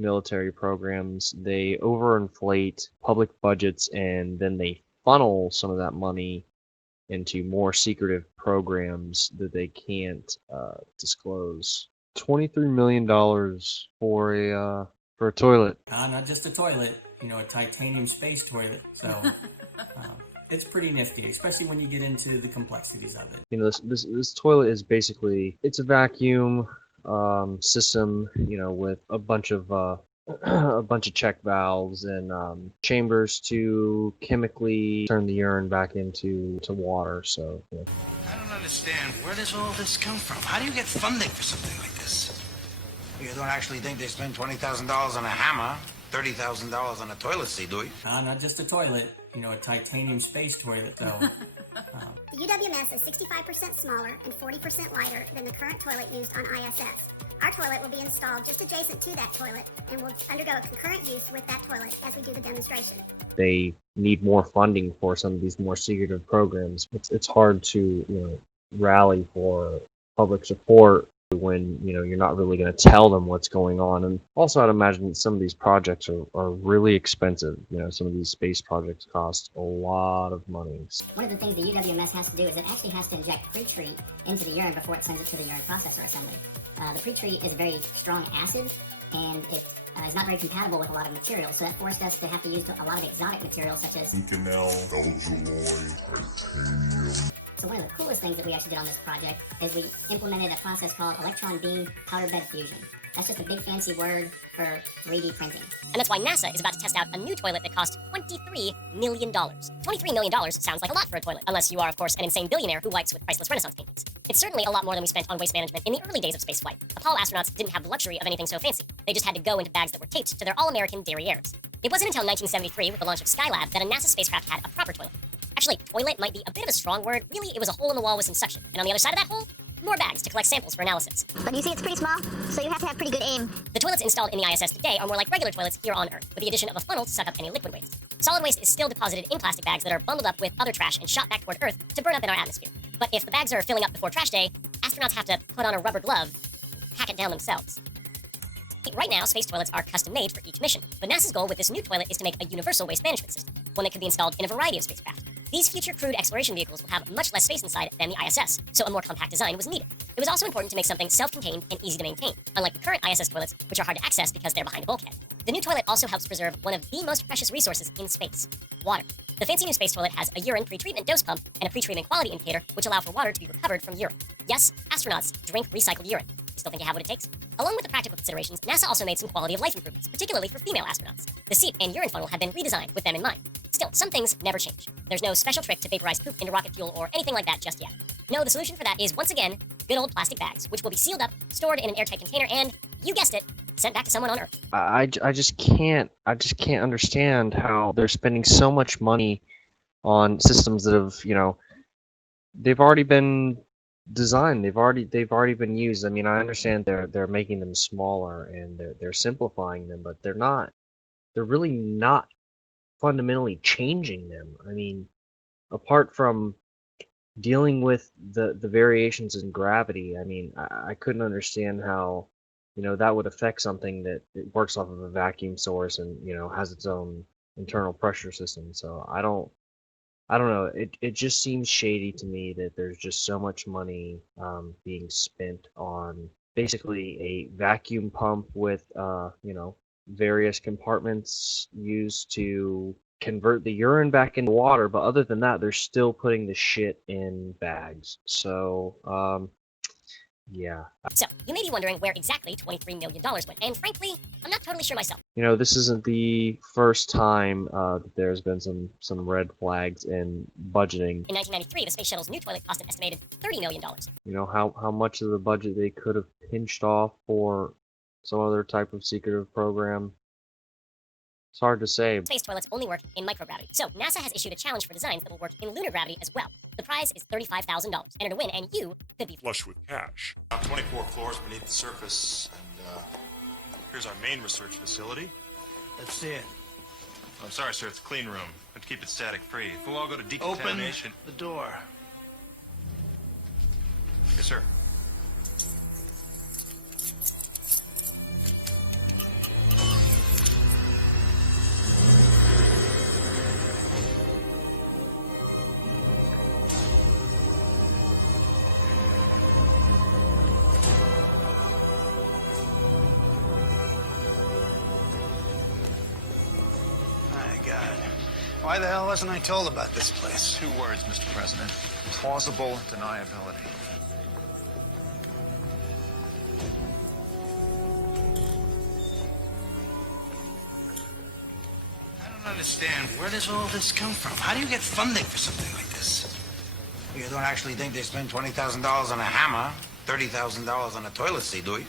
military programs, they overinflate public budgets and then they funnel some of that money into more secretive programs that they can't disclose. $23 million for a toilet. Not just a toilet, a titanium space toilet. So it's pretty nifty, especially when you get into the complexities of it. This toilet is basically, it's a vacuum system, with a bunch of check valves and chambers to chemically turn the urine back into water. So I don't understand. Where does all this come from? How do you get funding for something like this? You don't actually think they spend $20,000 on a hammer, $30,000 on a toilet seat, do you? Not just a toilet, a titanium space toilet. So the UWMS is 65% smaller and 40% lighter than the current toilet used on ISS. Our toilet will be installed just adjacent to that toilet and will undergo concurrent use with that toilet as we do the demonstration. They need more funding for some of these more secretive programs. It's hard to rally for public support when you're not really going to tell them what's going on. And also I'd imagine that some of these projects are really expensive. Some of these space projects cost a lot of money. One of the things the UWMS has to do is it actually has to inject pre-treat into the urine before it sends it to the urine processor assembly. The pre-treat is a very strong acid, and it is not very compatible with a lot of materials, so that forced us to have to use a lot of exotic materials such as N.A.S.A, titanium. So one of the coolest things that we actually did on this project is we implemented a process called electron beam powder bed fusion. That's just a big fancy word for 3D printing. And that's why NASA is about to test out a new toilet that costs $23 million. $23 million sounds like a lot for a toilet, unless you are, of course, an insane billionaire who wipes with priceless Renaissance paintings. It's certainly a lot more than we spent on waste management in the early days of spaceflight. Apollo astronauts didn't have the luxury of anything so fancy. They just had to go into bags that were taped to their all-American derrieres. It wasn't until 1973, with the launch of Skylab, that a NASA spacecraft had a proper toilet. Actually, toilet might be a bit of a strong word. Really, it was a hole in the wall with some suction. And on the other side of that hole, more bags to collect samples for analysis. But you see, it's pretty small, so you have to have pretty good aim. The toilets installed in the ISS today are more like regular toilets here on Earth, with the addition of a funnel to suck up any liquid waste. Solid waste is still deposited in plastic bags that are bundled up with other trash and shot back toward Earth to burn up in our atmosphere. But if the bags are filling up before trash day, astronauts have to put on a rubber glove, pack it down themselves. Right now, space toilets are custom-made for each mission, but NASA's goal with this new toilet is to make a universal waste management system, one that could be installed in a variety of spacecraft. These future crewed exploration vehicles will have much less space inside than the ISS, so a more compact design was needed. It was also important to make something self-contained and easy to maintain, unlike the current ISS toilets, which are hard to access because they're behind a bulkhead. The new toilet also helps preserve one of the most precious resources in space, water. The fancy new space toilet has a urine pre-treatment dose pump and a pre-treatment quality indicator, which allow for water to be recovered from urine. Yes, astronauts drink recycled urine. Still think you have what it takes? Along with the practical considerations, NASA also made some quality of life improvements, particularly for female astronauts. The seat and urine funnel have been redesigned with them in mind. Still, some things never change. There's no special trick to vaporize poop into rocket fuel or anything like that just yet. No, the solution for that is, once again, good old plastic bags, which will be sealed up, stored in an airtight container, and, you guessed it, sent back to someone on Earth. I just can't understand how they're spending so much money on systems that have, they've already been designed, they've already been used. I mean, I understand they're making them smaller and they're simplifying them, but they're really not fundamentally changing them. I mean, apart from dealing with the variations in gravity, I mean, I couldn't understand how that would affect something that it works off of a vacuum source and has its own internal pressure system. So I don't know. It just seems shady to me that there's just so much money being spent on basically a vacuum pump with various compartments used to convert the urine back into water. But other than that, they're still putting the shit in bags. So yeah. So, you may be wondering where exactly $23 million went, and frankly, I'm not totally sure myself. This isn't the first time that there's been some red flags in budgeting. In 1993, the Space Shuttle's new toilet cost an estimated $30 million. How much of the budget they could have pinched off for some other type of secretive program? It's hard to say. Space toilets only work in microgravity, so NASA has issued a challenge for designs that will work in lunar gravity as well. The prize is $35,000. Enter to win, and you could be Flush with cash. 24 floors beneath the surface, and here's our main research facility. That's it. I'm sorry, sir, it's a clean room. We have to keep it static free. We'll all go to decontamination. Open the door. Yes, sir. Why the hell wasn't I told about this place? 2 words, Mr. President. Plausible deniability. I don't understand. Where does all this come from? How do you get funding for something like this? You don't actually think they spent $20,000 on a hammer, $30,000 on a toilet seat, do you?